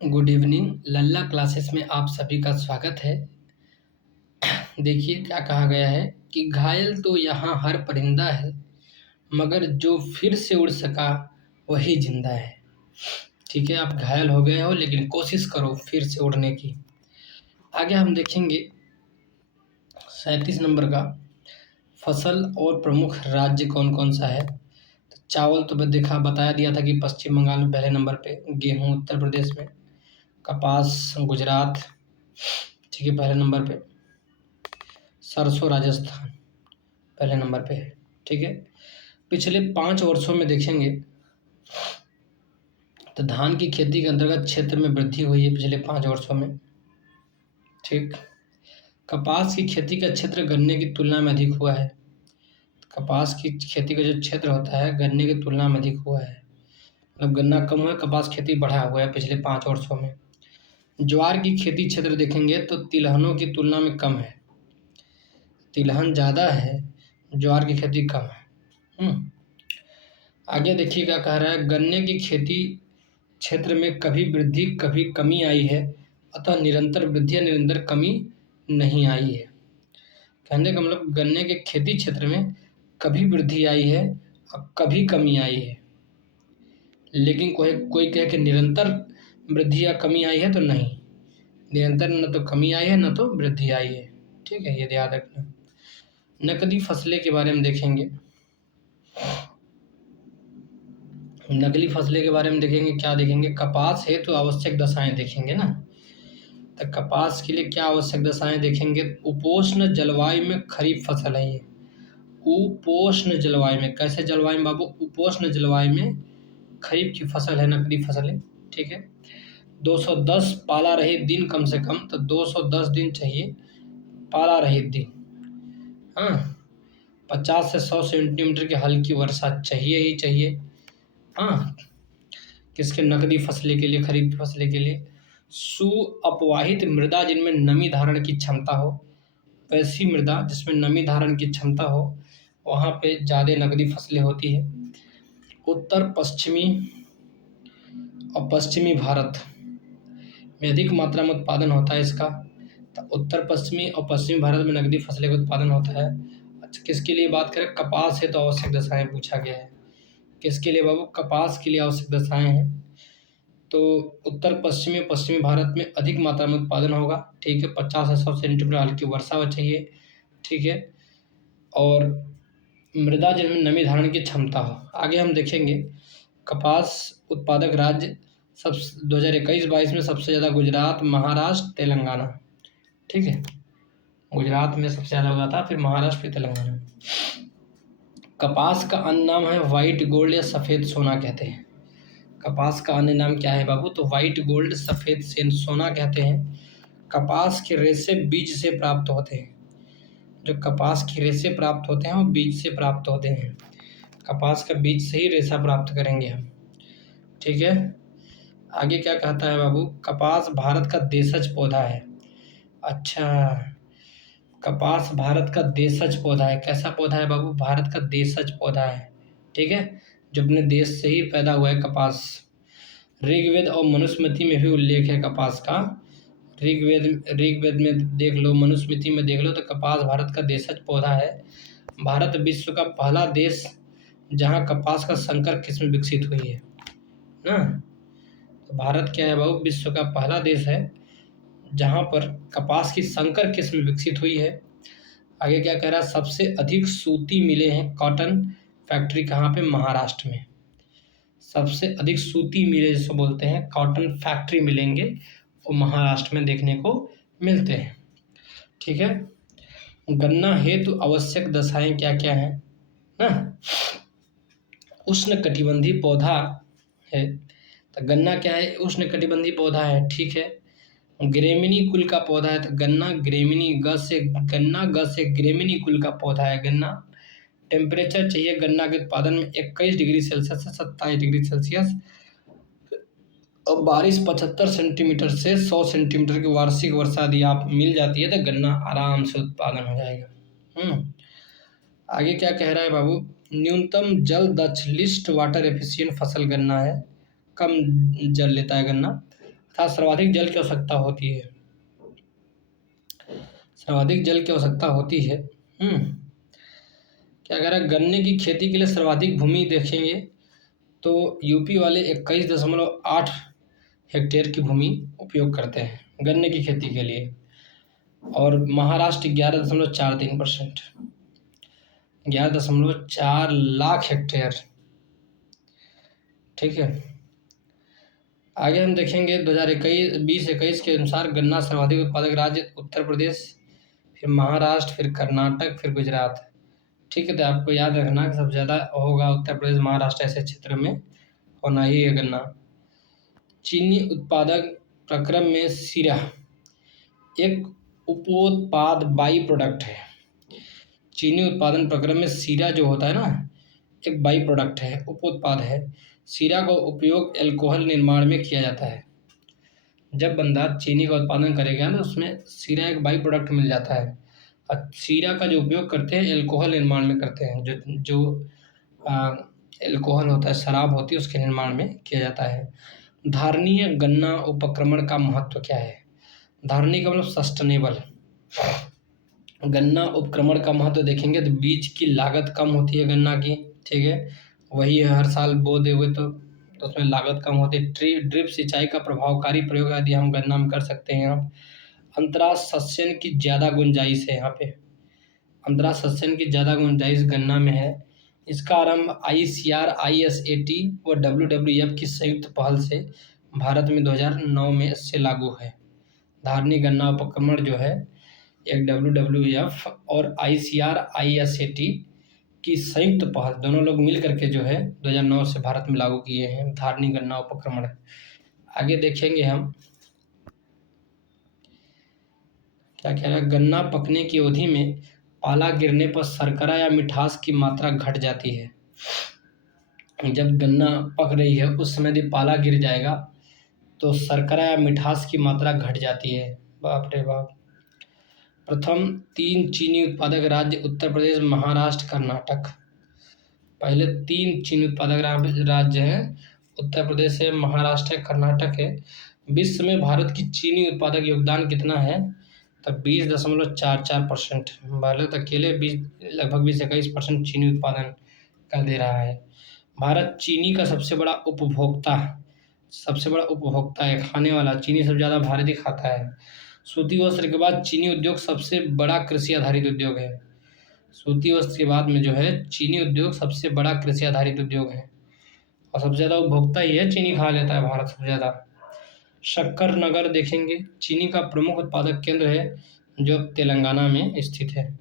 Good evening. लल्ला classes में आप सभी का स्वागत है। देखिए क्या कहा गया है कि घायल तो यहाँ हर परिंदा है, मगर जो फिर से उड़ सका वही जिंदा है। ठीक है, आप घायल हो गए हो लेकिन कोशिश करो फिर से उड़ने की। आगे हम देखेंगे 37 नंबर का, फसल और प्रमुख राज्य कौन कौन सा है। तो चावल तो बताया दिया था कि पश्चिम बंगाल में पहले नंबर पे, गेहूं उत्तर प्रदेश में, कपास गुजरात, ठीक है, पहले नंबर पे, सरसों राजस्थान पहले नंबर पे है। ठीक है, पिछले 5 वर्षों में देखेंगे तो धान की खेती के अंतर्गत क्षेत्र में वृद्धि हुई है पिछले 5 वर्षों में। ठीक, कपास की खेती का क्षेत्र गन्ने की तुलना में अधिक हुआ है। कपास की खेती का जो क्षेत्र होता है गन्ने की तुलना में अधिक हुआ है, मतलब गन्ना कम हुआ है, कपास खेती बढ़ा हुआ है पिछले 5 वर्षों में। ज्वार की खेती क्षेत्र देखेंगे तो तिलहनों की तुलना में कम है, तिलहन ज़्यादा है, ज्वार की खेती कम है। आगे देखिए क्या कह रहा है, गन्ने की खेती क्षेत्र में कभी वृद्धि कभी कमी आई है, अतः निरंतर वृद्धि या निरंतर कमी नहीं आई है। कहने का मतलब गन्ने के खेती क्षेत्र में कभी वृद्धि आई है और कभी कमी आई है, लेकिन कोई कोई कहे कि निरंतर वृद्धि या कमी आई है तो नहीं, निरंतर न तो कमी आई है न तो वृद्धि आई है। ठीक है, ये याद रखना। नकदी फसलें के बारे में देखेंगे, नकली फसलें के बारे में देखेंगे। क्या देखेंगे, कपास है तो आवश्यक दशाएं देखेंगे ना। तो कपास के लिए क्या आवश्यक दशाएं देखेंगे, उपोष्ण जलवायु में खरीफ फसल है ये। उपोष्ण जलवायु में, कैसे जलवायु में बाबू, उपोष्ण जलवायु में खरीफ की फसल है नकदी फसलें। ठीक है, 210 पाला रहित दिन, कम से कम तो 210 दिन चाहिए पाला रहित दिन। हाँ, 50 से 100 सेंटीमीटर की हल्की वर्षा चाहिए ही चाहिए। हाँ, किसके, नकदी फसलें के लिए, खरीफ की फसलें के लिए। सुअपवाहित मृदा जिनमें नमी धारण की क्षमता हो, वैसी मृदा जिसमें नमी धारण की क्षमता हो वहाँ पे ज़्यादा नकदी फसलें होती है। उत्तर पश्चिमी और पश्चिमी भारत में अधिक मात्रा में उत्पादन होता है इसका। तो उत्तर पश्चिमी और पश्चिमी भारत में नकदी फसलें का उत्पादन होता है। अच्छा, किसके लिए बात करें, कपास है तो आवश्यक दशाएं पूछा गया है। किसके लिए बाबू, कपास के लिए आवश्यक दशाएं हैं। तो उत्तर पश्चिमी पश्चिमी भारत में अधिक मात्रा में उत्पादन होगा। ठीक है, 50 से 100 सेंटीमीटर हल्की वर्षा चाहिए। ठीक है, और मृदा जिनमें नमी धारण की क्षमता हो। आगे हम देखेंगे कपास उत्पादक राज्य सब 2021-22 में सबसे ज़्यादा गुजरात, महाराष्ट्र, तेलंगाना। ठीक है, गुजरात में सबसे ज़्यादा हुआ था, फिर महाराष्ट्र, फिर तेलंगाना। कपास का अन्य नाम है वाइट गोल्ड या सफ़ेद सोना कहते हैं। कपास का अन्य नाम क्या है बाबू, तो वाइट गोल्ड, सफ़ेद सोना कहते हैं। कपास के रेशे बीज से प्राप्त होते हैं। जो कपास के रेशे प्राप्त होते हैं वो बीज से प्राप्त होते हैं। कपास का बीज से ही रेशा प्राप्त करेंगे हम। ठीक है, आगे क्या कहता है बाबू, कपास भारत का देशज पौधा है। अच्छा, कपास भारत का देशज पौधा है। कैसा पौधा है बाबू, भारत का देशज पौधा है। ठीक है, जो अपने देश से ही पैदा हुआ है कपास। ऋग्वेद और मनुस्मृति में भी उल्लेख है कपास का। ऋग्वेद में देख लो, मनुस्मृति में देख लो, तो कपास भारत का देशज पौधा है। भारत विश्व का पहला देश जहाँ कपास का संकर किस्म विकसित हुई है ना। तो भारत क्या है बाबू, विश्व का पहला देश है जहाँ पर कपास की संकर किस्म विकसित हुई है। आगे क्या कह रहा है, सबसे अधिक सूती मिले हैं, कॉटन फैक्ट्री कहाँ पे, महाराष्ट्र में। सबसे अधिक सूती मिले जिसको बोलते हैं, कॉटन फैक्ट्री मिलेंगे, वो महाराष्ट्र में देखने को मिलते हैं। ठीक है, गन्ना हेतु आवश्यक दशाएं क्या क्या हैं ना। उष्ण कटिबंधीय पौधा है, तो गन्ना क्या है, उष्ण कटिबंधीय पौधा है। ठीक है, ग्रेमिनी कुल का पौधा है, तो गन्ना ग्रेमिनी, गन्ना ग से ग्रेमिनी कुल का पौधा है गन्ना। टेम्परेचर चाहिए गन्ना के उत्पादन में 21 डिग्री सेल्सियस से 27 डिग्री सेल्सियस, और बारिश 75 सेंटीमीटर से 100 सेंटीमीटर की वार्षिक वर्षा यदि आप मिल जाती है तो गन्ना आराम से उत्पादन हो जाएगा। आगे क्या कह रहा है बाबू, न्यूनतम जल दक्ष लिस्ट वाटर एफिशिएंट फसल गन्ना है, कम जल लेता है गन्ना। तथा सर्वाधिक जल की आवश्यकता होती है। सर्वाधिक जल की आवश्यकता होती है। क्या कह रहा है, गन्ने की खेती के लिए सर्वाधिक भूमि देखेंगे तो यूपी वाले 21.8 हेक्टेयर की भूमि उपयोग करते हैं गन्ने की खेती के लिए, और महाराष्ट्र 11.43%, 11.4 लाख हेक्टेयर। ठीक है, आगे हम देखेंगे 2021 के अनुसार गन्ना सर्वाधिक उत्पादक राज्य उत्तर प्रदेश, फिर महाराष्ट्र, फिर कर्नाटक, फिर गुजरात। ठीक है, तो आपको याद रखना कि सबसे ज़्यादा होगा उत्तर प्रदेश, महाराष्ट्र, ऐसे क्षेत्र में होना ही है गन्ना। चीनी उत्पादक प्रक्रम में सीरा एक उपोत्पाद बाई प्रोडक्ट है। चीनी उत्पादन प्रक्रम में सीरा जो होता है ना, एक बाई प्रोडक्ट है, उपोत्पाद है। सीरा का उपयोग अल्कोहल निर्माण में किया जाता है। जब बंदा चीनी का उत्पादन करेगा ना, उसमें सीरा एक बाई प्रोडक्ट मिल जाता है, और सीरा का जो उपयोग करते हैं अल्कोहल निर्माण में करते हैं। जो अल्कोहल होता है, शराब होती है, उसके निर्माण में किया जाता है। धारणीय गन्ना उपक्रमण का महत्व क्या है? धारणीय का मतलब सस्टेनेबल। गन्ना उपक्रमण का महत्व देखेंगे तो बीज की लागत कम होती है गन्ना की। ठीक है, वही हर साल बो देंगे तो उसमें लागत कम होती है। ड्रिप सिंचाई का प्रभावकारी प्रयोग यदि हम गन्ना में कर सकते हैं। यहाँ अंतरासस्यन की ज़्यादा गुंजाइश है। यहाँ पे अंतरासस्यन की ज़्यादा गुंजाइश गन्ना में है। इसका आरंभ ICAR, ISAT व WWF की संयुक्त पहल से भारत में 2009 में से लागू है। धारणीय गन्ना उपक्रमण जो है एक WWF और ICAR, ISAT की संयुक्त पहल, दोनों लोग मिल करके जो है 2009 से भारत में लागू किए हैं धारणीय गन्ना उपक्रमण। आगे देखेंगे हम क्या कह रहा है, गन्ना पकने की अवधि में पाला गिरने पर शर्करा या मिठास की मात्रा घट जाती है। जब गन्ना पक रही है उस समय यदि पाला गिर जाएगा तो शर्करा या मिठास की मात्रा घट जाती है। बाप रे बाप। प्रथम 3 चीनी उत्पादक राज्य उत्तर प्रदेश, महाराष्ट्र, कर्नाटक। पहले 3 चीनी उत्पादक राज्य हैं, उत्तर प्रदेश है, महाराष्ट्र है, कर्नाटक है। विश्व में भारत की चीनी उत्पादक योगदान कितना है? तो 20.44%। भारत अकेले लगभग 20-21% चीनी उत्पादन कर दे रहा है। भारत चीनी का सबसे बड़ा उपभोक्ता है, खाने वाला चीनी सबसे ज़्यादा भारत ही खाता है। सूती वस्त्र के बाद चीनी उद्योग सबसे बड़ा कृषि आधारित उद्योग है। सूती वस्त्र के बाद में जो है चीनी उद्योग सबसे बड़ा कृषि आधारित उद्योग है, और सबसे ज़्यादा उपभोक्ता ही है, चीनी खा लेता है भारत सबसे ज़्यादा। शक्कर नगर देखेंगे, चीनी का प्रमुख उत्पादक केंद्र है जो तेलंगाना में स्थित है।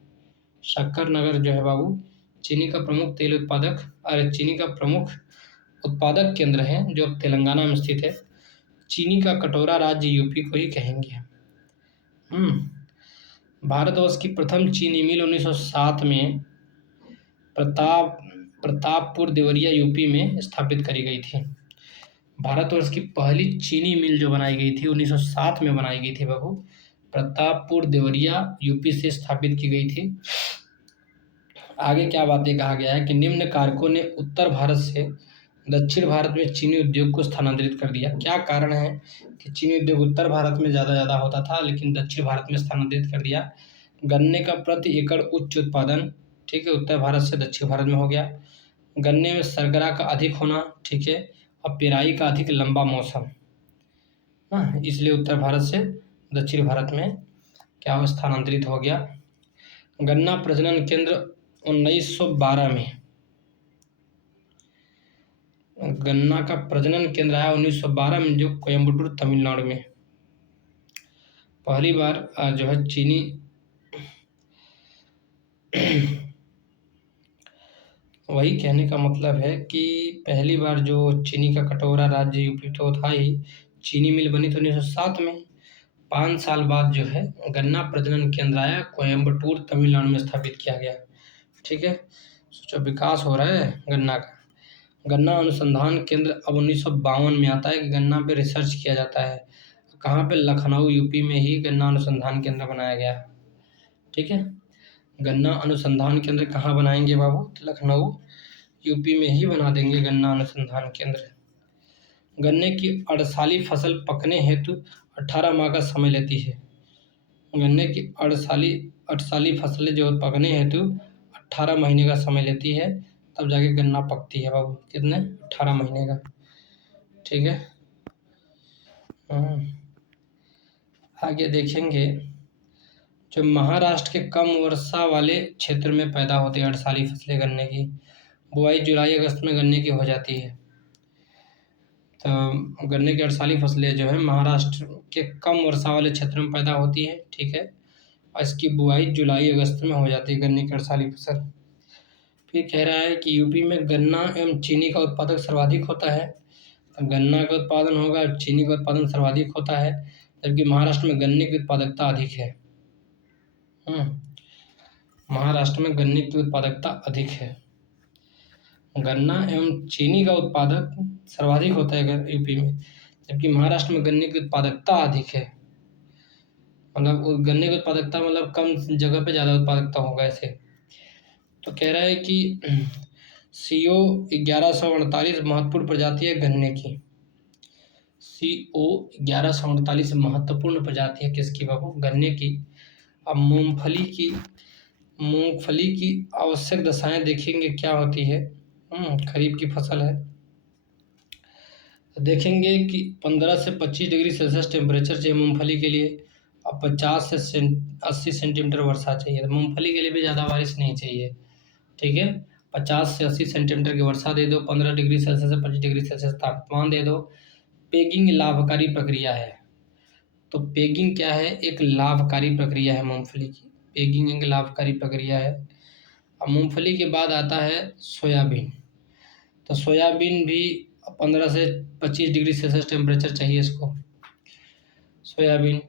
शक्कर नगर जो है बाबू चीनी का प्रमुख चीनी का प्रमुख उत्पादक केंद्र है जो तेलंगाना में स्थित है। चीनी का कटोरा राज्य यूपी को ही कहेंगे। भारतवर्ष की प्रथम चीनी मिल 1907 में प्रतापपुर देवरिया यूपी में स्थापित करी गई थी। भारतवर्ष की पहली चीनी मिल जो बनाई गई थी 1907 में बनाई गई थी बाबू, प्रतापपुर देवरिया यूपी से स्थापित की गई थी। आगे क्या बातें कहा गया है कि निम्न कारकों ने उत्तर भारत से दक्षिण भारत में चीनी उद्योग को स्थानांतरित कर दिया। क्या कारण है कि चीनी उद्योग उत्तर भारत में ज़्यादा होता था लेकिन दक्षिण भारत में स्थानांतरित कर दिया? गन्ने का प्रति एकड़ उच्च उत्पादन, ठीक है, उत्तर भारत से दक्षिण भारत में हो गया। गन्ने में शर्करा का अधिक होना, ठीक है, और पेराई का अधिक लंबा मौसम, इसलिए उत्तर भारत से दक्षिण भारत में क्या स्थानांतरित हो गया। गन्ना प्रजनन केंद्र 1912 में, गन्ना का प्रजनन केंद्र आया 1912 में जो कोयम्बटूर तमिलनाडु में। पहली बार जो है चीनी वही कहने का मतलब है कि पहली बार जो चीनी का कटोरा राज्य यूपी तो था ही, चीनी मिल बनी तो 1907 में। 5 साल बाद जो है गन्ना प्रजनन केंद्र आया, कोयम्बटूर तमिलनाडु में स्थापित किया गया। ठीक है, सोचो विकास हो रहा है गन्ना का। गन्ना अनुसंधान केंद्र अब 1952 में आता है कि गन्ना पे रिसर्च किया जाता है। कहाँ पे? लखनऊ यूपी में ही गन्ना अनुसंधान केंद्र बनाया गया। ठीक है, गन्ना अनुसंधान केंद्र कहाँ बनाएंगे बाबू? लखनऊ यूपी में ही बना देंगे गन्ना अनुसंधान केंद्र। गन्ने की अड़साली फसल पकने हेतु 18 माह का समय लेती है। गन्ने की अड़साली फसलें जो पकने हेतु 18 महीने का समय लेती है, तब जाके गन्ना पकती है बाबू। कितने? 18 महीने का। ठीक है। आगे देखेंगे, जो महाराष्ट्र के कम वर्षा वाले क्षेत्र में पैदा होती है अड़साली फसलें गन्ने की, बुआई जुलाई अगस्त में गन्ने की हो जाती है। तो गन्ने की अड़साली फसलें जो है महाराष्ट्र के कम वर्षा वाले क्षेत्र में पैदा होती है। ठीक है। और इसकी बुआई जुलाई अगस्त में हो जाती है गन्ने की अड़साली फसल। फिर कह रहा है कि यूपी में गन्ना एवं चीनी का उत्पादक सर्वाधिक होता है। तो गन्ना का उत्पादन होगा, चीनी का उत्पादन सर्वाधिक होता है, जबकि महाराष्ट्र में गन्ने की उत्पादकता अधिक है। महाराष्ट्र में गन्ने की उत्पादकता अधिक है। गन्ना एवं चीनी का उत्पादक सर्वाधिक होता है यूपी में, जबकि महाराष्ट्र में गन्ने की उत्पादकता अधिक है। मतलब गन्ने की उत्पादकता मतलब कम जगह पे ज़्यादा उत्पादकता होगा ऐसे। तो कह रहा है कि CO 1148 महत्वपूर्ण प्रजाति है गन्ने की। CO 1148 महत्वपूर्ण प्रजाति है किसकी बाबू? गन्ने की। अब मूंगफली की आवश्यक दशाएं देखेंगे क्या होती है। खरीफ की फसल है। देखेंगे कि 15 से 25 डिग्री सेल्सियस टेम्परेचर चाहिए मूंगफली के लिए, और 50 से 80 सेंटीमीटर वर्षा चाहिए। तो मूंगफली के लिए भी ज़्यादा बारिश नहीं चाहिए। ठीक है। 50 से 80 सेंटीमीटर की वर्षा दे दो, 15 डिग्री सेल्सियस से 25 डिग्री सेल्सियस तापमान दे दो। पेगिंग लाभकारी प्रक्रिया है। तो पेगिंग क्या है? एक लाभकारी प्रक्रिया है मूंगफली की। पेगिंग एक लाभकारी प्रक्रिया है। अब मूंगफली के बाद आता है सोयाबीन। तो सोयाबीन भी 15 से 25 डिग्री सेल्सियस टेम्परेचर चाहिए इसको। सोयाबीन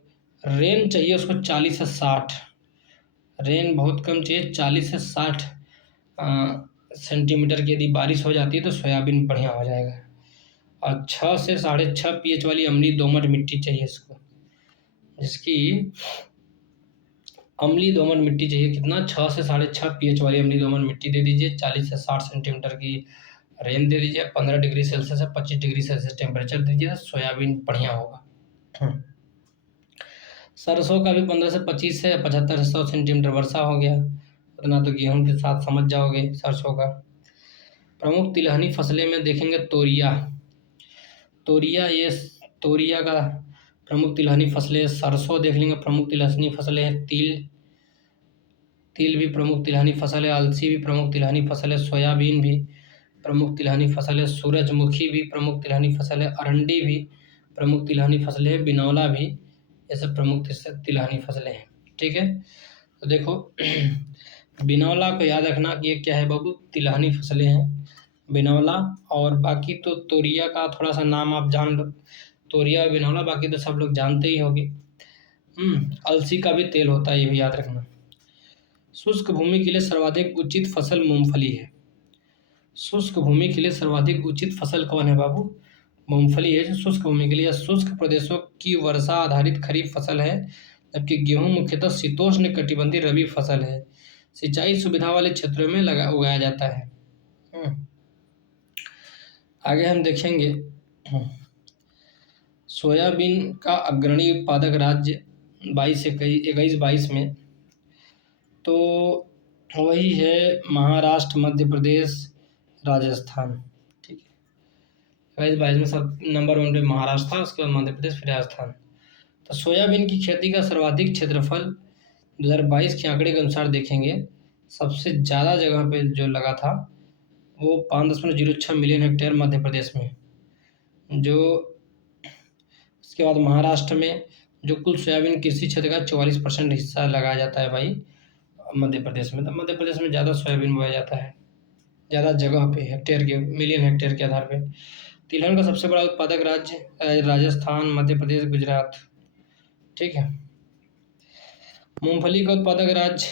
रेन चाहिए उसको 40 से 60। रेन बहुत कम चाहिए, 40 से 60 सेंटीमीटर की यदि बारिश हो जाती है तो सोयाबीन बढ़िया हो जाएगा। और 6 से 6.5 pH वाली अम्लीय दोमट मिट्टी चाहिए इसको, जिसकी अम्लीय दोमट मिट्टी चाहिए कितना? 6 से 6.5 pH वाली अम्लीय दोमट मिट्टी दे दीजिए। 40 से 60 सेंटीमीटर की रेन दे दीजिए। 15 डिग्री सेल्सियस से 25 डिग्री सेल्सियस टेम्परेचर दीजिए, सोयाबीन बढ़िया होगा। सरसों का भी 15 से 25 से 75 से 100 सेंटीमीटर वर्षा हो गया, उतना तो गेहूं के साथ समझ जाओगे सरसों का। प्रमुख तिलहनी फसलें में देखेंगे तोरिया का प्रमुख तिलहनी फसलें। सरसों देख लेंगे, प्रमुख तिलहनी फसलें हैं। तिल भी प्रमुख तिलहनी फसल है। अलसी भी प्रमुख तिलहनी फसल है। सोयाबीन भी प्रमुख तिलहनी फसल है। सूरजमुखी भी प्रमुख तिलहनी फसल है। अरंडी भी प्रमुख तिलहनी फसलें है। बिनौला भी, ये सब प्रमुख तिलहनी फसलें हैं। ठीक है। तो देखो बिनौला को याद रखना कि ये क्या है बाबू? तिलहनी फसलें हैं बिनौला। और बाकी तो तोरिया का थोड़ा सा नाम आप जान लो, तोरिया और बिनौला, बाकी तो सब लोग जानते ही होंगे। अलसी का भी तेल होता है, ये भी याद रखना। शुष्क भूमि के लिए सर्वाधिक उचित फसल मूंगफली है। शुष्क भूमि के लिए सर्वाधिक उचित फसल कौन है बाबू? मूंगफली है जो शुष्क भूमि के लिए। शुष्क प्रदेशों की वर्षा आधारित खरीफ फसल है, जबकि गेहूं मुख्यतः शीतोष्ण कटिबंधीय रबी फसल है। सिंचाई सुविधा वाले क्षेत्रों में उगाया जाता है। आगे हम देखेंगे सोयाबीन का अग्रणी उत्पादक राज्य 21-22 में, तो वही है महाराष्ट्र, मध्य प्रदेश, राजस्थान। ठीक है। 22 में सब नंबर 1 पे महाराष्ट्र था, उसके बाद मध्य प्रदेश, फिर राजस्थान। तो सोयाबीन की खेती का सर्वाधिक क्षेत्रफल 2022 के आंकड़े के अनुसार देखेंगे, सबसे ज़्यादा जगह पे जो लगा था वो 5.06 मिलियन हेक्टेयर मध्य प्रदेश में। जो उसके बाद महाराष्ट्र में जो कुल सोयाबीन कृषि क्षेत्र का 44% हिस्सा लगाया जाता है भाई मध्य प्रदेश में। तो मध्य प्रदेश में ज़्यादा सोयाबीन बोया जाता है, ज़्यादा जगह पे, हेक्टेयर के, मिलियन हेक्टेयर के आधार पे। तिलहन का सबसे बड़ा उत्पादक राज्य राजस्थान, मध्य प्रदेश, गुजरात। ठीक है। मूंगफली का उत्पादक राज्य,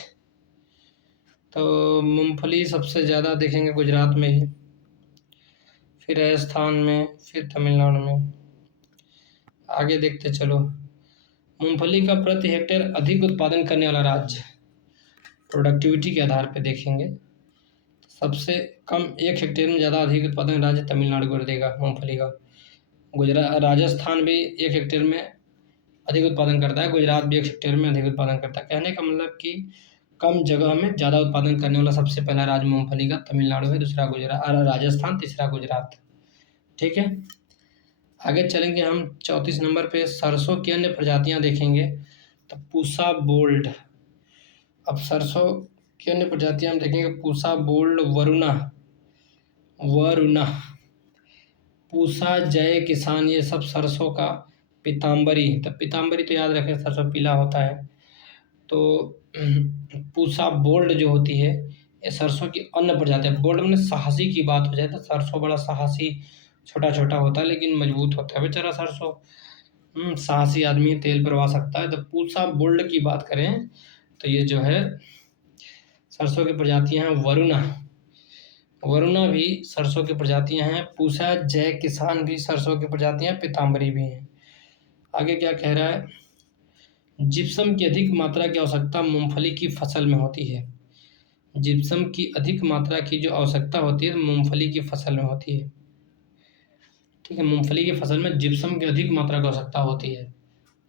तो मूंगफली सबसे ज़्यादा देखेंगे गुजरात में ही, फिर राजस्थान में, फिर तमिलनाडु में। आगे देखते चलो, मूंगफली का प्रति हेक्टेयर अधिक उत्पादन करने वाला राज्य, प्रोडक्टिविटी के आधार पे देखेंगे, सबसे कम 1 हेक्टेयर में ज़्यादा अधिक उत्पादन राज्य तमिलनाडु को देगा मूंगफली का। राजस्थान भी 1 हेक्टेयर में अधिक उत्पादन करता है, गुजरात भी 1 हेक्टेयर में अधिक उत्पादन करता है। कहने का मतलब कि कम जगह में ज़्यादा उत्पादन करने वाला सबसे पहला राज्य मूँगफली का तमिलनाडु है, दूसरा राजस्थान, तीसरा गुजरात। ठीक है, आगे चलेंगे हम 34 नंबर पे सरसों की अन्य प्रजातियां देखेंगे। तो पूसा बोल्ड, अब सरसों की अन्य प्रजातियां हम देखेंगे। पूसा बोल्ड, वरुणा, पूसा, जय किसान, ये सब सरसों का। पीताम्बरी, तो पीताम्बरी तो याद रखें सरसों पीला होता है। तो पूसा बोल्ड जो होती है ये सरसों की अन्य प्रजाति है। बोल्ड में साहसी की बात हो जाए तो सरसों बड़ा साहसी, छोटा छोटा होता है लेकिन मजबूत होता है बेचारा सरसों। साहसी आदमी, तेल परवा सकता है। तो पूसा बोल्ड की बात करें तो ये जो है सरसों की प्रजातियां हैं। वरुणा भी सरसों की प्रजातियां हैं। पूसा, जय किसान भी सरसों की प्रजातियां, पीताम्बरी भी हैं। आगे क्या कह रहा है, जिप्सम की अधिक मात्रा की आवश्यकता मूंगफली की फसल में होती है। जिप्सम की अधिक मात्रा की जो आवश्यकता होती है मूंगफली की फसल में होती है। ठीक है, मूंगफली की फसल में जिप्सम की अधिक मात्रा की आवश्यकता होती है।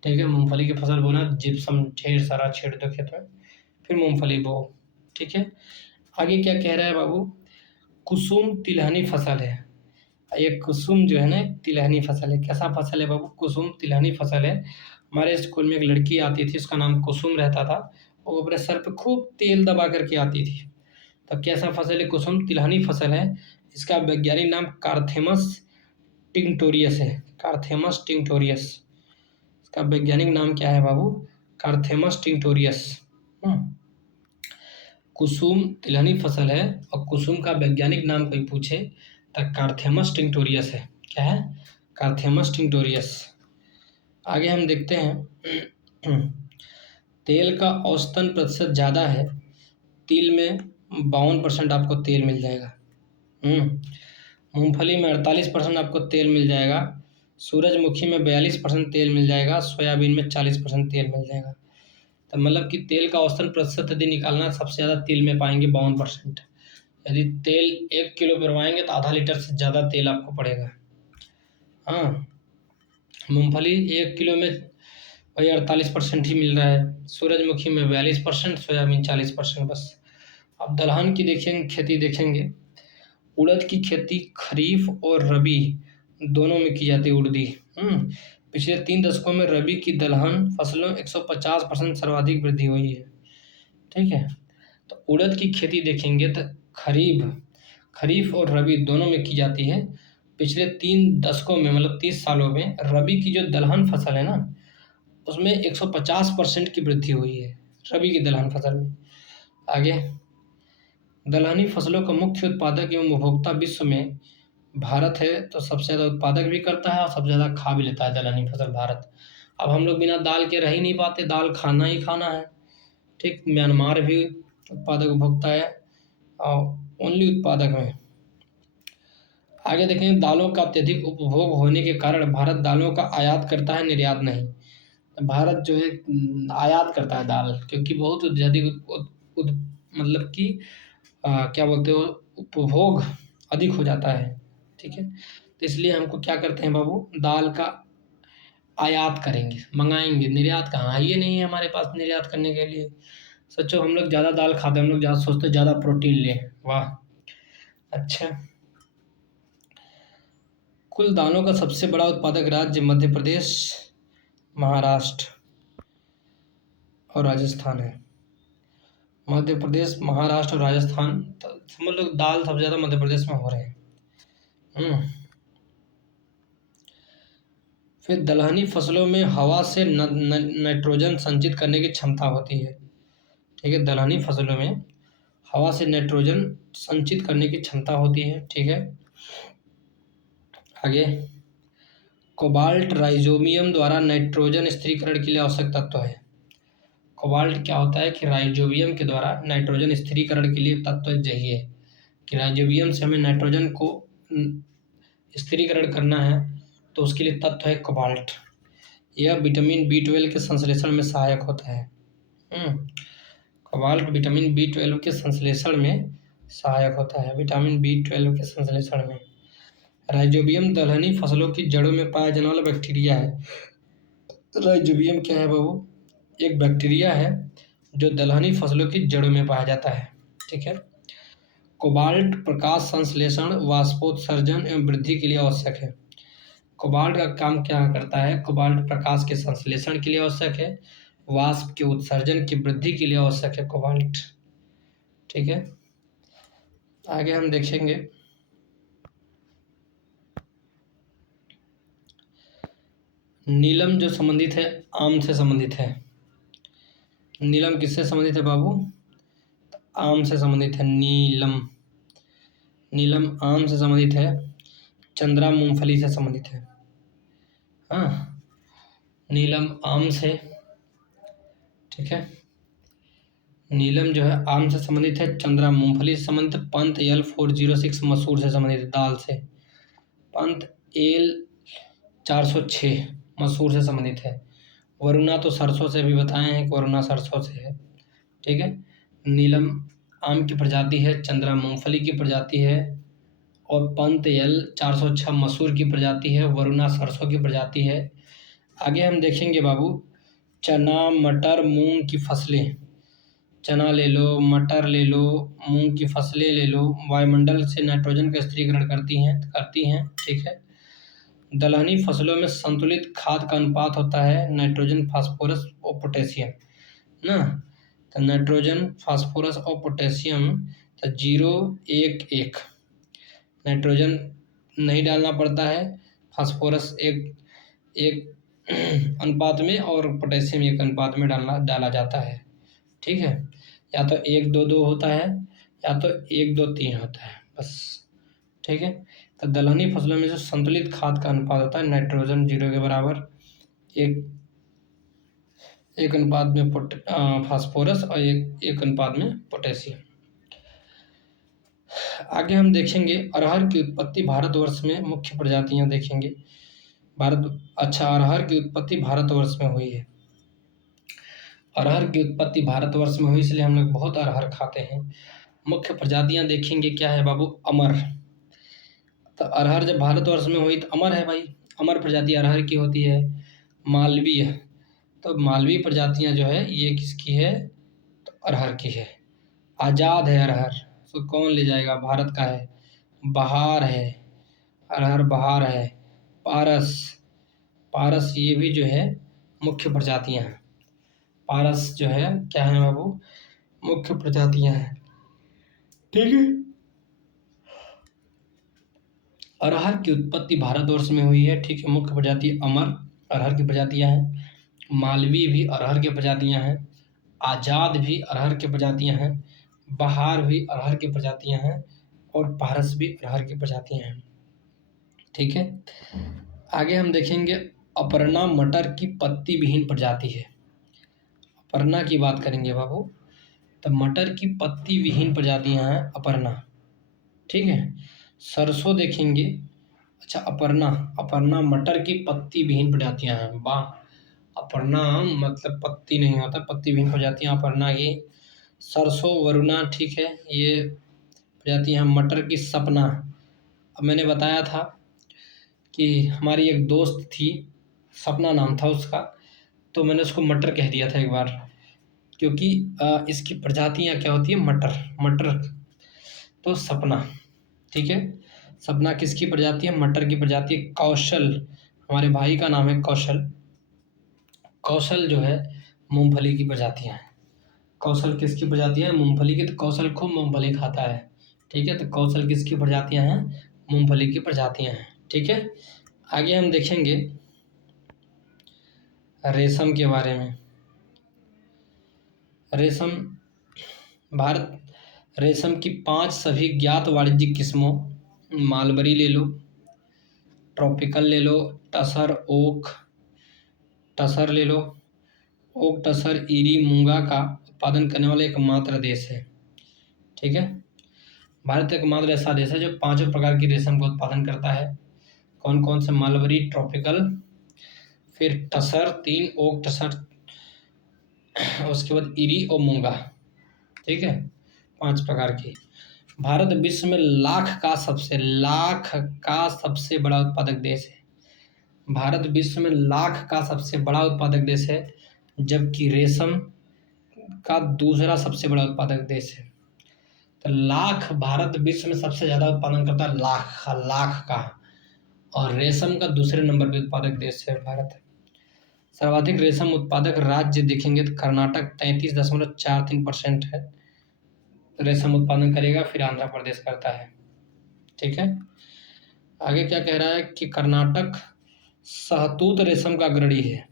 ठीक है, मूंगफली की फसल बोना, जिप्सम ढेर सारा छेड़ दो खेत में, फिर मूंगफली बो। ठीक है, आगे क्या कह रहा है बाबू, कुसुम तिलहनी फसल है। ये कुसुम जो है ना तिलहनी फसल है। कैसा फसल है बाबू, कुसुम तिलहनी फसल है। हमारे स्कूल में एक लड़की आती थी, उसका नाम कुसुम रहता था। वो अपने सर पे खूब तेल दबा करके आती थी। तो कैसा फसल है, कुसुम तिलहनी फसल है। इसका वैज्ञानिक नाम कार्थेमस टिंक्टोरियस है। कार्थेमस टिंक्टोरियस, इसका वैज्ञानिक नाम क्या है बाबू, कार्थेमस टिंक्टोरियस। कुसुम तिलहनी फसल है और कुसुम का वैज्ञानिक नाम कोई पूछे तो कार्थेमस टिंक्टोरियस है। क्या है, कार्थेमस टिंक्टोरियस। आगे हम देखते हैं तेल का औसतन प्रतिशत ज़्यादा है। तिल में 52% आपको तेल मिल जाएगा। मूंगफली में 48% आपको तेल मिल जाएगा। सूरजमुखी में 42% तेल मिल जाएगा। सोयाबीन में 40% तेल मिल जाएगा। तो मतलब कि तेल का औसतन प्रतिशत यदि निकालना, सबसे ज़्यादा तिल में पाएंगे 52%। यदि तेल 1 किलो भरवाएंगे तो आधा लीटर से ज़्यादा तेल आपको पड़ेगा। हाँ, मूंगफली 1 किलो में वही 48% ही मिल रहा है। सूरजमुखी में 42%, सोयाबीन 40% बस। अब दलहन की देखेंगे, खेती देखेंगे। उड़द की खेती खरीफ और रबी दोनों में की जाती है। उड़दी पिछले 3 दशकों में रबी की दलहन फसलों 150% सर्वाधिक वृद्धि हुई है। ठीक है, तो उड़द की खेती देखेंगे तो खरीफ और रबी दोनों में की जाती है। पिछले 3 दशकों में मतलब 30 सालों में रबी की जो दलहन फसल है ना उसमें 150% की वृद्धि हुई है, रबी की दलहन फसल में। आगे, दलहनी फसलों का मुख्य उत्पादक एवं उपभोक्ता विश्व में भारत है। तो सबसे ज़्यादा उत्पादक भी करता है और सबसे ज़्यादा खा भी लेता है दलहनी फसल भारत। अब हम लोग बिना दाल के रह ही नहीं पाते, दाल खाना ही खाना है। ठीक, म्यांमार भी उत्पादक उपभोक्ता है और ओनली उत्पादक में। आगे देखेंगे, दालों का अत्यधिक उपभोग होने के कारण भारत दालों का आयात करता है, निर्यात नहीं। भारत जो है आयात करता है दाल, क्योंकि बहुत अधिक मतलब कि क्या बोलते हो, उपभोग अधिक हो जाता है। ठीक है, तो इसलिए हमको क्या करते हैं बाबू, दाल का आयात करेंगे, मंगाएंगे। निर्यात कहाँ है, ये नहीं है हमारे पास निर्यात करने के लिए। सोचो हम लोग ज़्यादा दाल खाते हैं, हम लोग ज़्यादा सोचते हैं ज़्यादा प्रोटीन लें। वाह, अच्छा। कुल दालों का सबसे बड़ा उत्पादक राज्य मध्य प्रदेश, महाराष्ट्र और राजस्थान है। मध्य प्रदेश, महाराष्ट्र और राजस्थान, तो समझ लो दाल सबसे ज़्यादा मध्य प्रदेश में हो रहे हैं। फिर दलहनी फसलों में हवा से नाइट्रोजन संचित करने की क्षमता होती है। ठीक है, दलहनी फसलों में हवा से नाइट्रोजन संचित करने की क्षमता होती है। ठीक है, आगे, कोबाल्ट राइजोबियम द्वारा नाइट्रोजन स्थिरीकरण के लिए आवश्यक तत्व है। कोबाल्ट क्या होता है कि राइजोबियम के द्वारा नाइट्रोजन स्थिरीकरण के लिए तत्व चाहिए कि राइजोबियम से हमें नाइट्रोजन को स्थिरीकरण करना है, तो उसके लिए तत्व है कोबाल्ट। यह विटामिन B12 के संश्लेषण में सहायक होता है। कोबाल्ट विटामिन B12 के संश्लेषण में सहायक होता है, विटामिन B12 के संश्लेषण में। राइजोबियम दलहनी फसलों की जड़ों में पाया जाने वाला बैक्टीरिया है। राइजोबियम क्या है बाबू? एक बैक्टीरिया है जो दलहनी फसलों की जड़ों में पाया जाता है। ठीक है। कोबाल्ट प्रकाश संश्लेषण, वाष्पोत्सर्जन एवं वृद्धि के लिए आवश्यक है। कोबाल्ट का काम क्या करता है? कोबाल्ट प्रकाश के संश्लेषण के लिए आवश्यक है, वाष्प के उत्सर्जन की वृद्धि के लिए आवश्यक है कोबाल्ट। ठीक है। आगे हम देखेंगे नीलम जो संबंधित है आम से संबंधित है। नीलम किससे संबंधित है बाबू? आम से संबंधित है। नीलम नीलम आम से संबंधित है, चंद्रा मूंगफली से संबंधित है। हाँ, नीलम आम से, ठीक है, नीलम जो है आम से संबंधित है, चंद्रा मूंगफली से संबंधित, पंत L406 मसूर से संबंधित है, दाल से। पंत L406 मसूर से संबंधित है। वरुणा तो सरसों से भी बताए हैं कि वरुणा सरसों से है। ठीक है। नीलम आम की प्रजाति है, चंद्रा मूंगफली की प्रजाति है, और पंत L406 मसूर की प्रजाति है, वरुणा सरसों की प्रजाति है। आगे हम देखेंगे बाबू चना, मटर, मूंग की फसलें। चना ले लो, मटर ले लो, मूंग की फसलें ले लो, वायुमंडल से नाइट्रोजन का स्थिरीकरण करती हैं। ठीक है। दलहनी फसलों में संतुलित खाद का अनुपात होता है नाइट्रोजन, फास्फोरस और पोटेशियम ना। तो नाइट्रोजन, फास्फोरस और पोटेशियम तो 0-1-1। नाइट्रोजन नहीं डालना पड़ता है, फास्फोरस एक अनुपात में और पोटेशियम एक अनुपात में डाला जाता है। ठीक है। या तो 1-2-2 होता है, या तो 1-2-3 होता है बस। ठीक है। तो दलहनी फसलों में जो संतुलित खाद का अनुपात होता है नाइट्रोजन 0 के बराबर, एक अनुपात में फास्फोरस और एक अनुपात में पोटेशियम। आगे हम देखेंगे अरहर की उत्पत्ति भारतवर्ष में मुख्य प्रजातियां देखेंगे। अरहर की उत्पत्ति भारतवर्ष में हुई है। अरहर की उत्पत्ति भारतवर्ष में हुई, इसलिए हम लोग बहुत अरहर खाते हैं। मुख्य प्रजातियां देखेंगे क्या है बाबू? अमर। तो अरहर जब भारतवर्ष में हुई तो अमर है भाई, अमर प्रजाति अरहर की होती है। मालवीय, तो मालवीय प्रजातियां जो है ये किसकी है? तो अरहर की है। आज़ाद है अरहर, तो कौन ले जाएगा? भारत का है। बहार है, अरहर बहार है। पारस, पारस ये भी जो है मुख्य प्रजातियां हैं। पारस जो है क्या है बाबू? मुख्य प्रजातियां हैं। ठीक है। अरहर की उत्पत्ति भारतवर्ष में हुई है। ठीक है। मुख्य प्रजाति अमर अरहर की प्रजातियां हैं, मालवी भी अरहर की प्रजातियां हैं, आज़ाद भी अरहर की प्रजातियां हैं, बहार भी अरहर की प्रजातियां हैं, और पारस भी अरहर की प्रजातियां हैं। ठीक है। आगे हम देखेंगे अपर्णा मटर की पत्ती विहीन प्रजाति है। अपर्णा की बात करेंगे बाबू, तो मटर की पत्ती विहीन प्रजातियां हैं अपर्णा। ठीक है। सरसों देखेंगे। अच्छा, अपर्णा मटर की पत्ती विहीन प्रजातियां हैं। वाह, अपर्णा मतलब पत्ती नहीं होता, पत्ती विहीन प्रजातियां अपर्णा की। सरसों, वरुणा, ठीक है, ये प्रजातियां। मटर की सपना, अब मैंने बताया था कि हमारी एक दोस्त थी, सपना नाम था उसका, तो मैंने उसको मटर कह दिया था एक बार, क्योंकि इसकी प्रजातियां क्या होती है? मटर। तो सपना, ठीक है, सपना किसकी प्रजाति है? मटर की प्रजाति। कौशल, हमारे भाई का नाम है कौशल। कौशल जो है मूंगफली की प्रजातियां हैं। कौशल किसकी प्रजातियां हैं? मूंगफली की। तो कौशल खूब मूंगफली खाता है। ठीक है। तो कौशल किसकी प्रजातियां हैं? मूंगफली की प्रजातियां हैं। ठीक है। आगे हम देखेंगे रेशम के बारे में। रेशम की 5 सभी ज्ञात वाणिज्यिक किस्मों, मालबरी ले लो, ट्रॉपिकल ले लो, टसर ले लो, ओक, टसर, ईरी, मूंगा का उत्पादन करने वाला एकमात्र देश है। ठीक है। भारत एकमात्र ऐसा देश है जो 5 प्रकार की रेशम का उत्पादन करता है। कौन कौन से? मालबरी, ट्रॉपिकल, फिर टसर 3, ओक, टसर, उसके बाद ईरी और मूंगा। ठीक है, 5 प्रकार की। भारत विश्व में लाख का सबसे बड़ा उत्पादक देश है। भारत विश्व में लाख का सबसे बड़ा उत्पादक देश है, जबकि रेशम का दूसरा सबसे बड़ा उत्पादक देश है। तो लाख, भारत विश्व में सबसे ज्यादा उत्पादन करता है लाख का, और रेशम का दूसरे नंबर पे उत्पादक देश है भारत। सर्वाधिक रेशम उत्पादक राज्य देखेंगे तो कर्नाटक 33.43% है, रेशम उत्पादन करेगा, फिर आंध्र प्रदेश करता है। ठीक है, आगे क्या कह रहा है कि कर्नाटक शहतूत रेशम का अग्रणी है।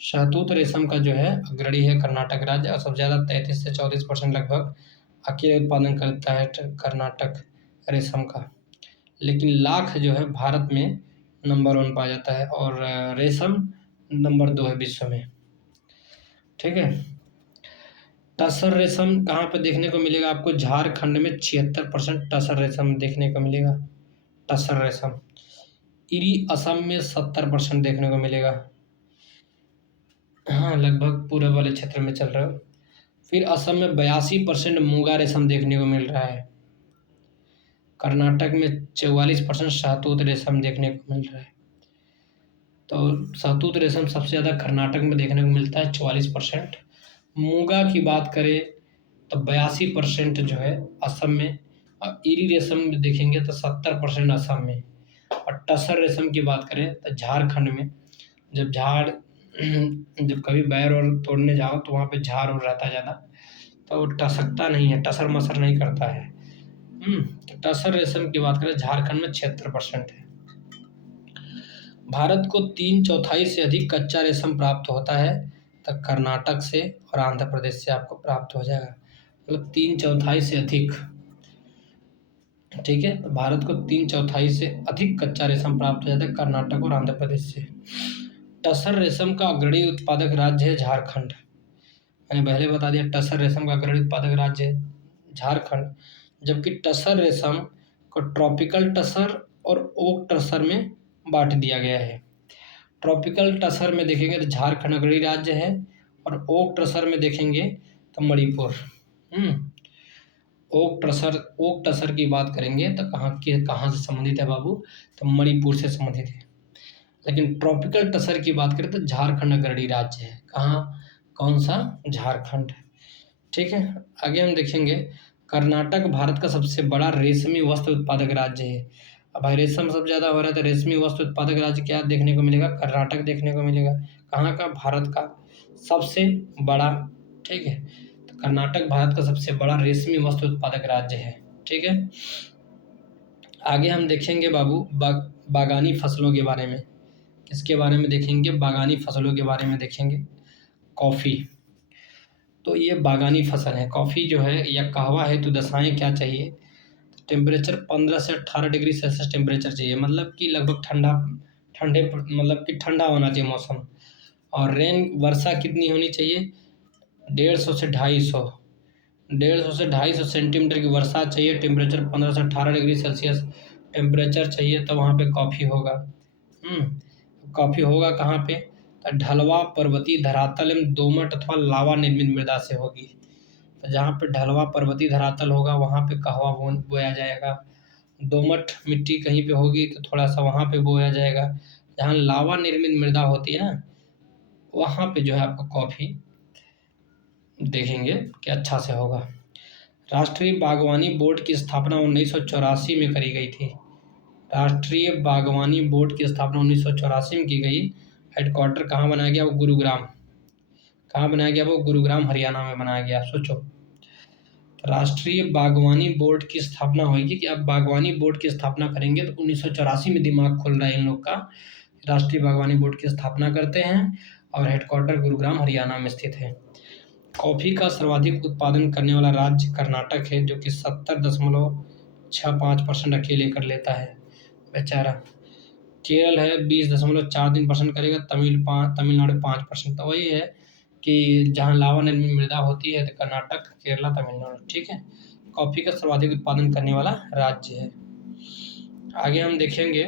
शहतूत रेशम का जो है अग्रणी है कर्नाटक राज्य, और सबसे ज़्यादा 33 से 34% लगभग अकेले उत्पादन करता है कर्नाटक रेशम का। लेकिन लाख जो है भारत में नंबर 1 पाया जाता है, और रेशम नंबर 2 है विश्व में। ठीक है, टसर रेशम कहाँ पे देखने को मिलेगा आपको? झारखंड में 76% टसर रेशम देखने को मिलेगा। टसर रेशम इरी असम में 70% देखने को मिलेगा। हाँ, लगभग पूरब वाले क्षेत्र में चल रहा है। फिर असम में 82% मूंगा रेशम देखने को मिल रहा है। कर्नाटक में 44% शहतूत रेशम देखने को मिल रहा है। तो शहतूत रेशम सबसे ज़्यादा कर्नाटक में देखने को मिलता है 44%। मूंगा की बात करें तो 82% जो है असम में, और इरी रेशम देखेंगे तो 70% असम में, और टसर रेशम की बात करें तो झारखंड में। जब कभी बैर और तोड़ने जाओ तो वहाँ पे झाड़ और रहता है ज़्यादा, तो वो टसकता नहीं है, टसर मसर नहीं करता है। तो टसर रेशम की बात करें झारखंड में 76% है। भारत को 3/4 से अधिक कच्चा रेशम प्राप्त होता है, तो कर्नाटक से और आंध्र प्रदेश से आपको प्राप्त हो जाएगा, मतलब 3/4 से अधिक। ठीक है, तो भारत को 3/4 से अधिक कच्चा रेशम प्राप्त हो जाता है कर्नाटक और आंध्र प्रदेश से। टसर रेशम का अग्रणी उत्पादक राज्य है झारखंड। मैंने पहले बता दिया टसर रेशम का अग्रणी उत्पादक राज्य है झारखंड, जबकि टसर रेशम को ट्रॉपिकल टसर और ओक टसर में बांट दिया गया है। ट्रॉपिकल टसर में देखेंगे तो झारखंड अग्रणी राज्य है, और ओक टसर में देखेंगे तो मणिपुर। ओक टसर की बात करेंगे तो कहाँ से संबंधित है बाबू? तो मणिपुर से संबंधित है। लेकिन ट्रॉपिकल टसर की बात करें तो झारखंड अग्रणी राज्य है। कहाँ? कौन सा? झारखंड। ठीक है, आगे हम देखेंगे कर्नाटक भारत का सबसे बड़ा रेशमी वस्त्र उत्पादक राज्य है। अब भाई रेशम सब ज़्यादा हो रहा है तो रेशमी वस्त्र उत्पादक राज्य क्या देखने को मिलेगा? कर्नाटक देखने को मिलेगा। कहाँ का? भारत का सबसे बड़ा। ठीक है, तो कर्नाटक भारत का सबसे बड़ा रेशमी वस्त्र उत्पादक राज्य है। ठीक है, आगे हम देखेंगे बाबू बागानी फसलों के बारे में। किसके बारे में देखेंगे? बागानी फसलों के बारे में देखेंगे। कॉफ़ी, तो ये बागानी फसल है। कॉफ़ी जो है या कहवा है तो दशाएं क्या चाहिए? टेम्परेचर 15 से 18 डिग्री सेल्सियस टेम्परेचर चाहिए, मतलब कि लगभग मतलब कि ठंडा होना चाहिए मौसम। और वर्षा कितनी होनी चाहिए? 150 से 250 सेंटीमीटर की वर्षा चाहिए। टेम्परेचर 15 से 18 डिग्री सेल्सियस टेम्परेचर चाहिए, तो वहाँ पे कॉफ़ी होगा। कॉफ़ी होगा कहाँ पे? तो ढलवा, पर्वतीय धरातल एवं दोमट अथवा लावा निर्मित मृदा से होगी। तो जहाँ पे ढलवा पर्वतीय धरातल होगा वहाँ पे कहवा बोया जाएगा। दोमट मिट्टी कहीं पे होगी तो थोड़ा सा वहाँ पे बोया जाएगा। जहाँ लावा निर्मित मृदा होती है ना, वहाँ पे जो है आपको कॉफ़ी देखेंगे कि अच्छा से होगा। राष्ट्रीय बागवानी बोर्ड की स्थापना 1984 में करी गई थी। राष्ट्रीय बागवानी बोर्ड की स्थापना 1984 में की गई। हेडक्वार्टर कहाँ बनाया गया? वो गुरुग्राम। कहाँ बनाया गया? वो गुरुग्राम हरियाणा में बनाया गया। सोचो, राष्ट्रीय बागवानी बोर्ड की स्थापना होगी कि अब बागवानी बोर्ड की स्थापना करेंगे, तो 1984 में दिमाग खुल रहा है इन लोग का। राष्ट्रीय बागवानी बोर्ड की स्थापना करते हैं, और हेडक्वार्टर गुरुग्राम हरियाणा में स्थित है। कॉफ़ी का सर्वाधिक उत्पादन करने वाला राज्य कर्नाटक है, जो कि 70.65% अकेले कर लेता है बेचारा। केरल है 20.43% करेगा। तमिलनाडु 5%। तो वही है कि जहाँ लावा निर्मित मृदा होती है तो कर्नाटक, केरला, तमिलनाडु। ठीक है, कॉफ़ी का सर्वाधिक उत्पादन करने वाला राज्य है। आगे हम देखेंगे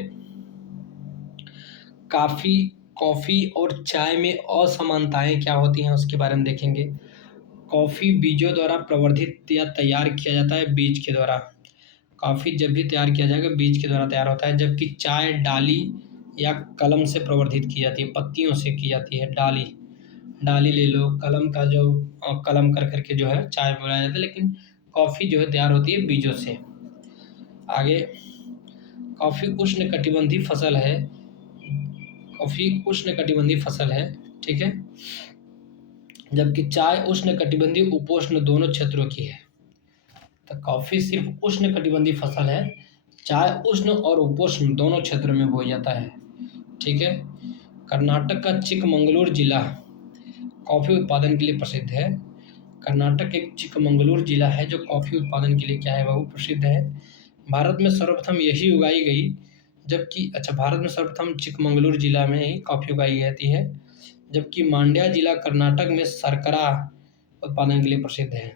कॉफ़ी और चाय में असमानताएं क्या होती हैं उसके बारे में देखेंगे। कॉफ़ी बीजों द्वारा प्रवर्धित या तैयार किया जाता है बीज के द्वारा। कॉफ़ी जब भी तैयार किया जाएगा बीज के द्वारा तैयार होता है, जबकि चाय डाली या कलम से प्रवर्धित की जाती है, पत्तियों से की जाती है। डाली डाली ले लो, कलम का जो कलम कर करके जो है चाय बनाया जाता है, लेकिन कॉफ़ी जो है तैयार होती है बीजों से। आगे, कॉफ़ी उष्णकटिबंधीय फसल है। कॉफ़ी उष्णकटिबंधीय फसल है, ठीक है, जबकि चाय उष्णकटिबंधीय उपोष्ण दोनों क्षेत्रों की है। तो कॉफ़ी सिर्फ उष्णकटिबंधीय फसल है, चाय उष्ण और उपोष्ण दोनों क्षेत्रों में बोया जाता है, ठीक है। कर्नाटक का चिकमंगलूर जिला कॉफ़ी उत्पादन के लिए प्रसिद्ध है। कर्नाटक एक चिकमंगलूर जिला है जो कॉफ़ी उत्पादन के लिए क्या है वो प्रसिद्ध है। भारत में सर्वप्रथम यही उगाई गई, जबकि भारत में सर्वप्रथम चिकमंगलूर जिला में ही कॉफ़ी उगाई जाती है, जबकि मांड्या जिला कर्नाटक में शर्करा उत्पादन के लिए प्रसिद्ध है।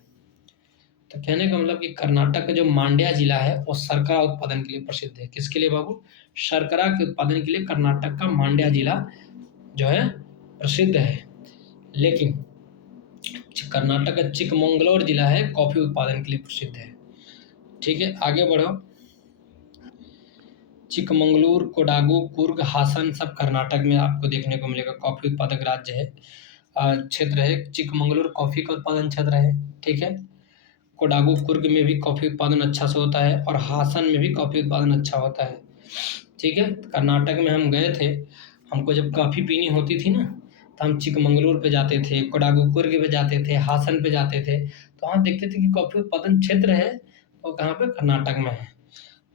तो कहने का मतलब कि कर्नाटक का जो मांड्या जिला है वो शर्करा उत्पादन के लिए प्रसिद्ध है। किसके लिए बाबू? शर्करा के उत्पादन के लिए कर्नाटक का मांड्या जिला जो है प्रसिद्ध है। लेकिन कर्नाटक का चिकमंगलूर जिला है कॉफ़ी उत्पादन के लिए प्रसिद्ध है, ठीक है। आगे बढ़ो। चिकमंगलूर, कोडागू, कुर्ग, हासन सब कर्नाटक में आपको देखने को मिलेगा। कॉफ़ी उत्पादक राज्य है, क्षेत्र है। चिकमंगलूर कॉफ़ी का उत्पादन क्षेत्र है, ठीक है। कोडागू, कुर्ग में भी कॉफ़ी उत्पादन अच्छा से होता है और हासन में भी कॉफ़ी उत्पादन अच्छा होता है, ठीक है। कर्नाटक में हम गए थे, हमको जब कॉफ़ी पीनी होती थी ना तो हम चिकमंगलूर पे जाते थे, कोडागू कुर्ग पे जाते थे, हासन पे जाते थे, तो वहाँ देखते थे कि कॉफ़ी उत्पादन क्षेत्र है वो कहाँ पे? कर्नाटक में है।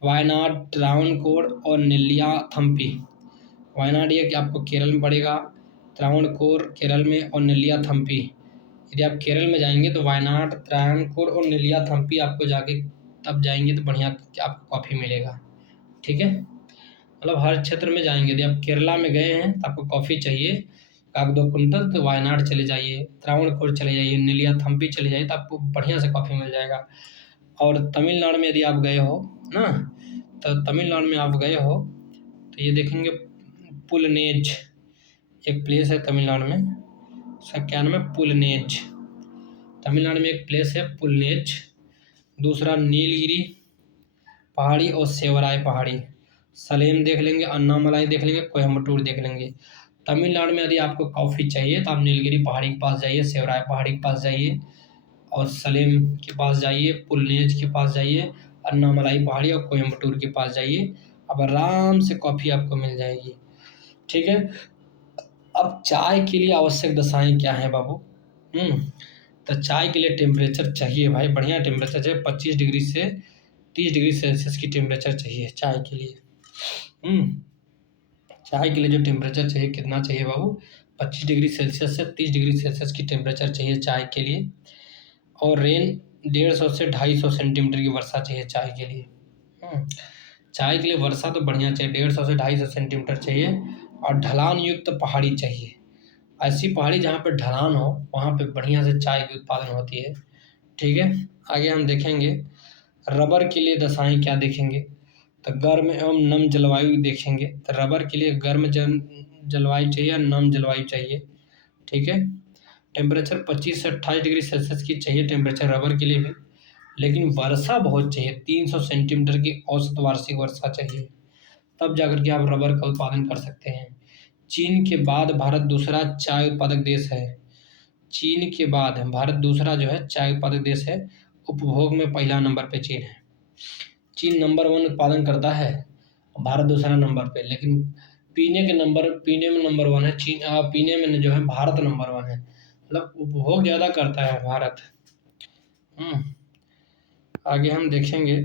वायनाड, त्रावणकोर और नेल्लियाथम्पी। वायनाड ये कि आपको केरल में पड़ेगा, त्रावणकोर केरल में और नेल्लियाथम्पी। यदि आप केरल में जाएंगे तो वायनाड, त्रावणकोर और नेल्लियाथम्पी आपको जाके तब जाएंगे तो बढ़िया आपको कॉफ़ी मिलेगा, ठीक है। मतलब हर क्षेत्र में जाएंगे। यदि आप केरला में गए हैं तो आपको कॉफ़ी चाहिए 1-2 कुंटल तो वायनाड चले जाइए, त्रावणकोर चले जाइए, नेल्लियाथम्पी चले जाइए तो आपको बढ़िया से कॉफ़ी मिल जाएगा। और तमिलनाडु में यदि आप गए हो ना, तो तमिलनाडु में आप गए हो तो ये देखेंगे पुलनेज एक प्लेस है तमिलनाडु में, उसका क्या नाम है? पुलनेज। तमिलनाडु में एक प्लेस है पुलनेज। दूसरा नीलगिरी पहाड़ी और सेवराय पहाड़ी। सलेम देख लेंगे, अन्नामलाई देख लेंगे, कोयम्बटूर देख लेंगे। तमिलनाडु में यदि आपको कॉफ़ी चाहिए तो आप नीलगिरी पहाड़ी के पास जाइए, सेवराय पहाड़ी के पास जाइए और सलेम के पास जाइए, पुलनेज के पास जाइए, अन्नामलाई पहाड़ी और कोयम्बटूर के पास जाइए, अब आराम से कॉफ़ी आपको मिल जाएगी, ठीक है। अब चाय के लिए आवश्यक दशाएं क्या हैं बाबू? तो चाय के लिए टेम्परेचर चाहिए भाई, बढ़िया टेम्परेचर चाहिए। 25 डिग्री से 30 डिग्री सेल्सियस की टेम्परेचर चाहिए चाय के लिए। चाय के लिए जो टेम्परेचर चाहिए कितना चाहिए बाबू? 25 डिग्री सेल्सियस से 30 डिग्री सेल्सियस की टेम्परेचर चाहिए चाय के लिए। और रेन 150 से 250 सेंटीमीटर की वर्षा चाहिए चाय के लिए। चाय के लिए वर्षा तो बढ़िया चाहिए, 150 से 250 सेंटीमीटर चाहिए और ढलान युक्त पहाड़ी चाहिए। ऐसी पहाड़ी जहाँ पे ढलान हो वहाँ पे बढ़िया से चाय की उत्पादन होती है, ठीक है। आगे हम देखेंगे रबर के लिए दशाएं क्या देखेंगे, तो गर्म एवं नम जलवायु देखेंगे। तो रबर के लिए गर्म जलवायु चाहिए या नम जलवायु चाहिए, ठीक है। टेम्परेचर 25 से 28 डिग्री सेल्सियस की चाहिए टेम्परेचर रबर के लिए भी, लेकिन वर्षा बहुत चाहिए, 300 सेंटीमीटर की औसत वार्षिक वर्षा चाहिए, तब जाकर के आप रबर का उत्पादन कर सकते हैं। चीन के बाद भारत दूसरा चाय उत्पादक देश है। चीन के बाद भारत दूसरा जो है चाय उत्पादक देश है। उपभोग में पहला नंबर पे चीन है। चीन नंबर 1 उत्पादन करता है, भारत दूसरा नंबर पे, लेकिन पीने में नंबर 1 है चीन। पीने में जो है भारत नंबर 1 है, मतलब उपभोग ज़्यादा करता है भारत। आगे हम देखेंगे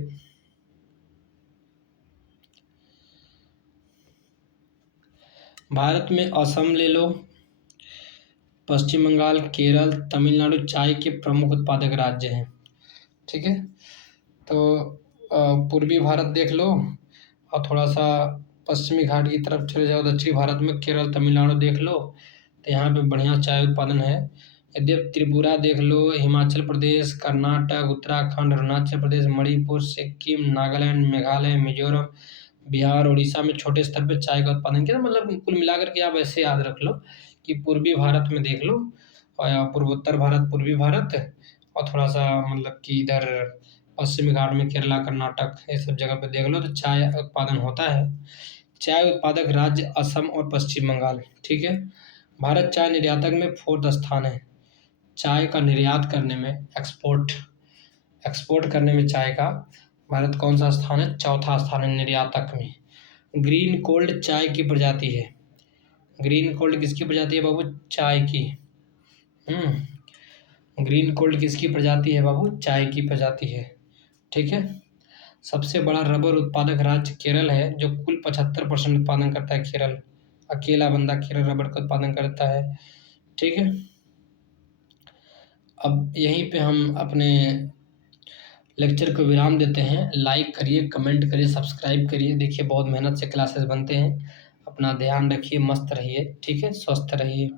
भारत में असम ले लो, पश्चिम बंगाल, केरल, तमिलनाडु चाय के प्रमुख उत्पादक राज्य हैं, ठीक है। तो पूर्वी भारत देख लो और थोड़ा सा पश्चिमी घाट की तरफ चले जाओ, दक्षिणी भारत में केरल, तमिलनाडु देख लो तो यहाँ पे बढ़िया चाय उत्पादन है। यदि आप त्रिपुरा देख लो, हिमाचल प्रदेश, कर्नाटक, उत्तराखंड, अरुणाचल प्रदेश, मणिपुर, सिक्किम, नागालैंड, मेघालय, मिजोरम, बिहार, उड़ीसा में छोटे स्तर पे चाय का उत्पादन किया। मतलब कुल मिलाकर के आप ऐसे याद रख लो कि पूर्वी भारत में देख लो और पूर्वोत्तर भारत, पूर्वी भारत, और थोड़ा सा मतलब कि इधर पश्चिमी घाट में केरला, कर्नाटक, ये सब जगह पे देख लो तो चाय उत्पादन होता है। चाय उत्पादक राज्य असम और पश्चिम बंगाल। ठीक है। भारत चाय निर्यातक में 4th स्थान है। चाय का निर्यात करने में, एक्सपोर्ट करने में चाय का भारत कौन सा स्थान है? 4था स्थान है निर्यातक में। ग्रीन कोल्ड चाय की प्रजाति है। ग्रीन कोल्ड किसकी प्रजाति है बाबू? चाय की। ग्रीन कोल्ड किसकी प्रजाति है बाबू? चाय की प्रजाति है। ठीक है। सबसे बड़ा रबर उत्पादक राज्य केरल है, जो कुल 75% उत्पादन करता है। केरल अकेला बंदा केरल रबर का उत्पादन करता है। ठीक है। अब यहीं पे हम अपने लेक्चर को विराम देते हैं। लाइक करिए, कमेंट करिए, सब्सक्राइब करिए। देखिए बहुत मेहनत से क्लासेस बनते हैं। अपना ध्यान रखिए, मस्त रहिए। ठीक है, स्वस्थ रहिए।